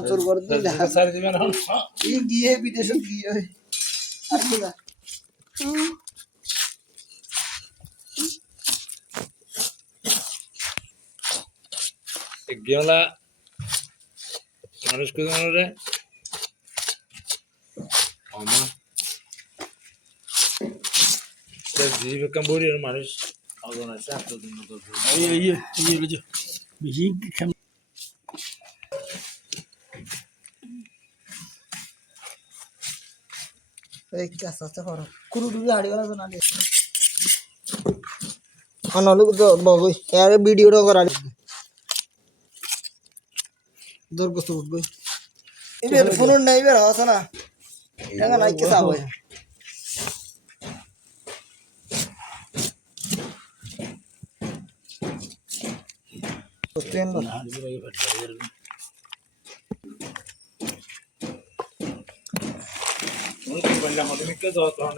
চোর করে দিলে সারি দিবেন এখন এই গিয়ে বিদেশে গিয়ে আসলে গেলা মানুষ কে জানো রে আমা জীব কাম্বোরিয়ার মানুষ আগুন আছে এত দিন তো এই যে বেশি এই কাছে আছে করো কুরু ডুবি হাড়ি গলা না দে আনলু তো বগই এর ভিডিওটা করা দর কষ্ট উঠবে এবার ফোন নাই বের হস না টাকা নাই কে sub Sostiene los Bueno, pues la moto me quedó, ¿no?